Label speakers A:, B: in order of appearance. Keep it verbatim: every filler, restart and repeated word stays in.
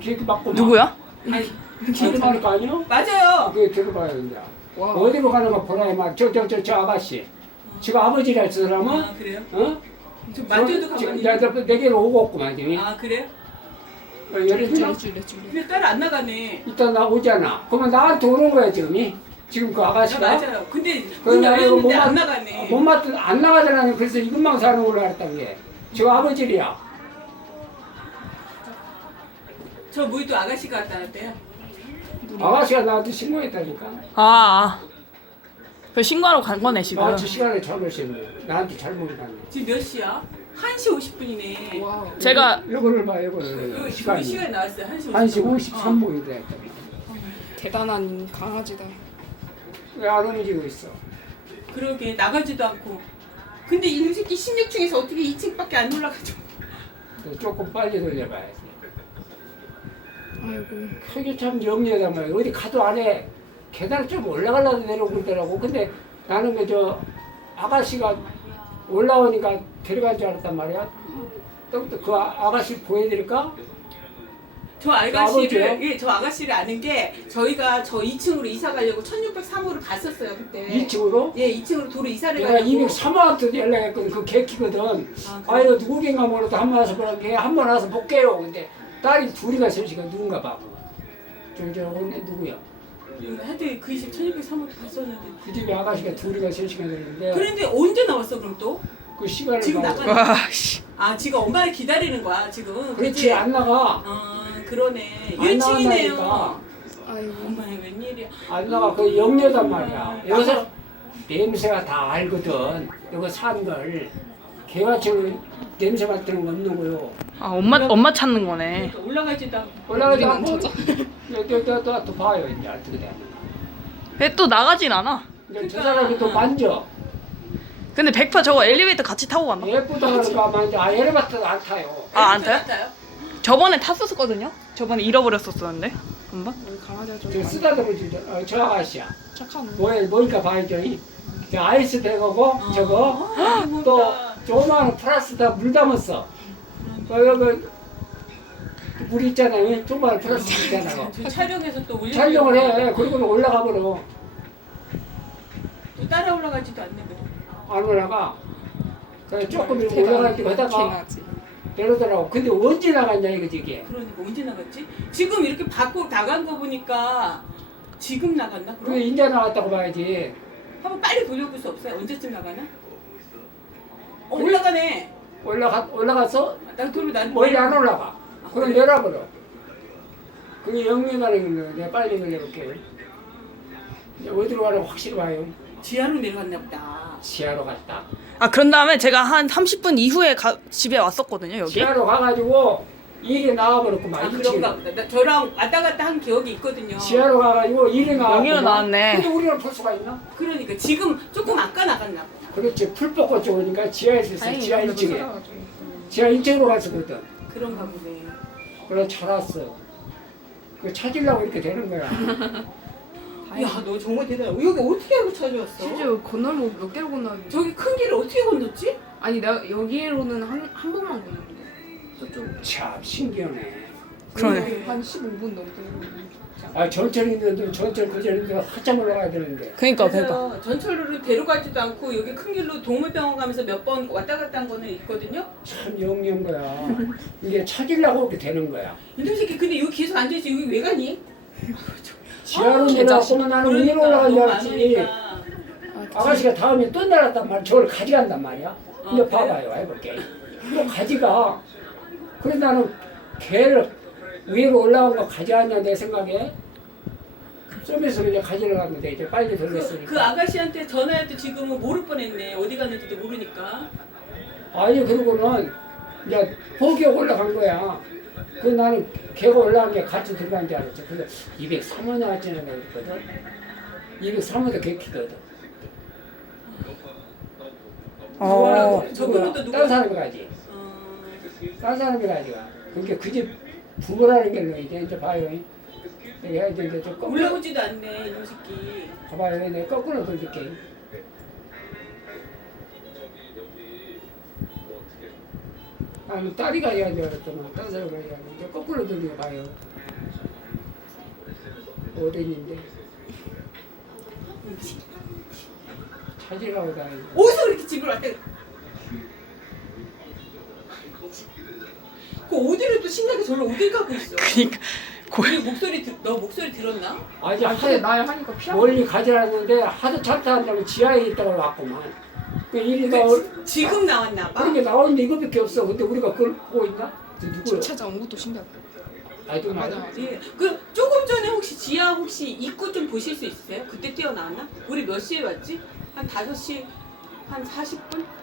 A: 이렇게 맞고.
B: 누구야?
C: 아니
A: 들어갈 거 아니요?
C: 맞아요.
A: 그게 들어봐요 이제.
D: 와.
A: 어디로 가는 거 보라 막 저 저 저 저 아가씨. 지가 아버지라 저 사람은.
C: 아 그래요?
A: 어?
C: 좀 만져도 가만히.
A: 내게로 오고 없구만 지금.
C: 아 그래요?
A: 예를 들어
D: 줄래 줄래.
C: 근데 딸 안 나가네.
A: 일단 나 오잖아. 그러면 나한테 오는 거야 지금이. 지금 그
C: 아,
A: 아가씨가.
C: 맞아요. 근데
A: 그래,
C: 문
A: 나 이거
C: 열렸는데
A: 못
C: 안
A: 맞-
C: 나가네.
A: 못 맞든 안 나가잖아. 그래서 이것만 사는 걸로 알았던 게. 저 아버지야.
C: 저 무이도 아가씨가 왔다 갔대요.
A: 아가씨가 나한테 신고했다니까.
B: 아, 아. 그 신고하러 간 거네 지금.
A: 나 저 시간에 잘못했네. 나한테 잘못을 갔네.
C: 지금 몇 시야? 한 시 오십 분이네.
D: 와.
B: 제가
A: 이거를 봐, 이거를.
C: 여기
A: 시간이.
C: 시간 나왔어요. 한 시 오십 분.
A: 한 시 오십삼 분이 돼.
D: 대단한 강아지다.
A: 왜 안 움직이고 있어?
C: 그러게 나가지도 않고. 근데 이 새끼 십육 층에서 어떻게 이 층밖에 안 올라가죠?
A: 조금 빨리 돌려봐야지.
D: 아이고.
A: 그게 참 영리하단 말이야. 어디 가도 안 해. 계단을 좀 올라가려고 내려오고 있더라고. 근데 나는 그저 아가씨가 올라오니까 데려간 줄 알았단 말이야. 또 그 아가씨 보여드릴까?
C: 저 아가씨를
A: 아버지요?
C: 예, 저 아가씨를 아는 게 저희가 저 이 층으로 이사 가려고 천육백삼 호를 갔었어요 그때.
A: 이 층으로?
C: 예, 이 층으로 도로 이사를
A: 내가
C: 가려고.
A: 이백삼 호한테 연락했거든. 그 개키거든.
C: 아,
A: 아, 이거 누구인가 모르도 한 번 와서 보라게 한 번 와서 볼게요. 근데 딸이 둘이가 셋이가 누군가 봐. 저저 누구야?
C: 하여튼 그 집 천육백삼 호도 갔었는데.
A: 그 집에 아가씨가 둘이가 셋이가 되는데
C: 그런데 언제 나왔어 그럼 또?
A: 그 시간을
C: 지금
A: 봐.
C: 나가.
B: 와 씨.
C: 아 지금 엄마를 기다리는 거야 지금.
A: 그렇지
C: 그치?
A: 안 나가.
C: 아 그러네.
A: 안
C: 일 층이네요.
A: 나간다니까.
D: 아이고.
C: 엄마 웬일이야.
A: 안 나가. 그 영녀단 말이야. 여기서 냄새가 다 알거든. 이거 산 걸. 개같이 냄새 맡는 거 없는 거요.
B: 아 엄마 엄마 찾는 거네.
C: 그러니까 올라가지도 않고.
A: 올라가지
D: 우리가 안
A: 않고
D: 찾아.
A: 또또또 또 봐요 이제 어떻게 돼.
B: 근데 또 나가진 않아.
A: 이제 저 사람이 또 만져.
B: 근데 백파 저거 엘리베이터 같이 타고 갔나?
A: 예쁘다 그러니까 만져. 아 엘리베이터도 안 타요.
B: 아 안 타요?
C: 타요?
B: 저번에 탔었거든요. 저번에 잃어버렸었었는데 한번.
D: 우리 강아지가 좀
A: 저
D: 많이
A: 쓰다듬어 주죠. 어, 저 아가씨야.
D: 착하네.
A: 뭐야 뭐니까 봐야죠. 이. 저 아이스백하고 저거
C: 아,
A: 또 조그마한 플라스 다 물 담았어. 어, 여기 물 있잖아요. 조그마한 플라스 있잖아.
C: 저 촬영해서 또 올려.
A: 촬영을 해. 그리고 올라가 버려.
C: 또 따라 올라가지도 않네 그래.
A: 안 올라가. 그래 조금 이렇게
D: 대단한
A: 올라갈 때 하다가
D: 강아지.
A: 내려더라고. 근데 언제 나갔냐 이거지 이게.
C: 그러니까 언제 나갔지? 지금 이렇게 밖으로 나간 거 보니까 지금 나갔나?
A: 그게
C: 그럼
A: 인제 나갔다고 봐야지.
C: 한번 빨리 돌려볼 수 없어요? 언제쯤 나가나? 어, 올라가네.
A: 올라가 올라가서
C: 나 그러면 난
A: 멀리 안 올라가. 그럼
C: 그래요?
A: 내려버려. 그게 영리가는 거예요. 내가 빨리 걸려볼게요. 이제 어디로 가라고 확실히 봐요.
C: 지하로 내려갔나 보다.
A: 지하로 갔다.
B: 아 그런 다음에 제가 한 삼십 분 이후에 가, 집에 왔었거든요 여기.
A: 지하로 가가지고 일이 나와버렸구만.
C: 아
A: 이
C: 그런가
A: 층.
C: 보다. 나 저랑 왔다 갔다 한 기억이 있거든요.
A: 지하로 가가지고 일이 나와.
B: 여기로 나왔네.
A: 근데 우리는 볼 수가 있나?
C: 그러니까 지금 조금 아까 나갔나 보다.
A: 그렇지. 풀벚꽃 쪽이니까 지하에서 있어.
D: 다행히
A: 지하
D: 이런
A: 일
D: 데도
A: 층에.
D: 살아가지고.
A: 지하 일 층으로 갔었거든.
C: 그런가 보네.
A: 그래 잘 왔어. 그 찾으려고 이렇게 되는 거야.
C: 야, 너 정말 대단해. 여기 어떻게 알고 찾아왔어?
D: 심지어 건널목 몇 개를 건너는데.
C: 저기 큰 길을 어떻게 건넜지?
D: 아니 내가 여기로는 한, 한 번만 건너는데. 저쪽
A: 참 신기하네.
B: 그러네.
D: 한 십오 분 넘게.
A: 아 전철 있는데 전철 그 전인데 한참 올라가야 되는데.
B: 그러니까 그러니까.
C: 그래서 전철로를 데려가지도 않고 여기 큰 길로 동물병원 가면서 몇 번 왔다 갔다 한 거는 있거든요.
A: 참 영리한 거야. 이게 찾으려고 이렇게 되는 거야.
C: 이놈 새끼 근데 여기 계속 앉아있지 여기 왜 가니?
A: 지하로
C: 아,
A: 내려왔으면 나는 위로 올라간 줄
C: 너무
A: 알았지.
C: 많으니까.
A: 아가씨가 다음에 또 내렸단 말이야. 저걸 가져간단 말이야. 근데
C: 아, 그래요?
A: 봐봐요. 해볼게. 이거 가져가. 그래서 나는 걔를 위로 올라간 거 가져왔냐 내 생각에. 서비스로 이제 가지러 갔는데 이제 빨리
C: 그,
A: 돌렸으니까.
C: 그 아가씨한테 전화해도 지금은 모를 뻔했네. 어디 갔는지도 모르니까.
A: 아니 그러고는 이제 포기에 올라간 거야. 그 나는 걔가 올라간 게 같이 들어간 줄 알았지. 그래서 이백삼 호 나왔잖아 그랬거든. 이백삼 호도 걔키거든.
B: 어.
C: 저거는 또 누가?
A: 다른 사람이 가지.
C: 어,
A: 다른 사람이 가지가. 그러니까 그 집 부모라는 게 이제 이제 봐요. 내가 이제 이제 좀 거꾸로
C: 올라오지도 않네 이놈 새끼.
A: 봐봐요. 내가 거꾸로 돌릴게. 아니 딸이 가야 줄 알았더만 딸을 가야 하는데 거꾸로 들려 가요. 어른인데 찾으라고 다니고.
C: 어디서 그렇게 집을 왔다? 그 어디를 또 신나게 저를 어딜 가고 있어?
B: 그러니까 고,
C: 우리 목소리 들, 너 목소리 들었나?
A: 아직
D: 아 근데
A: 하도
D: 나 하니까 피하.
A: 멀리 가지라는데 하도 찾다 한다고 지하에 있다가 왔구만. 그 일이 나
C: 그, 지금 나왔나 봐.
A: 그런 게 나오는데 이거밖에 없어. 근데 우리가 그걸 보고 있나? 누구야?
D: 찾아온 것도 신기하다.
A: 나도
D: 맞아.
A: 맞아.
C: 예. 그 조금 전에 혹시 지하 혹시 입구 좀 보실 수 있으세요? 그때 뛰어나왔나? 우리 몇 시에 왔지? 한 다섯 시 한 사십 분?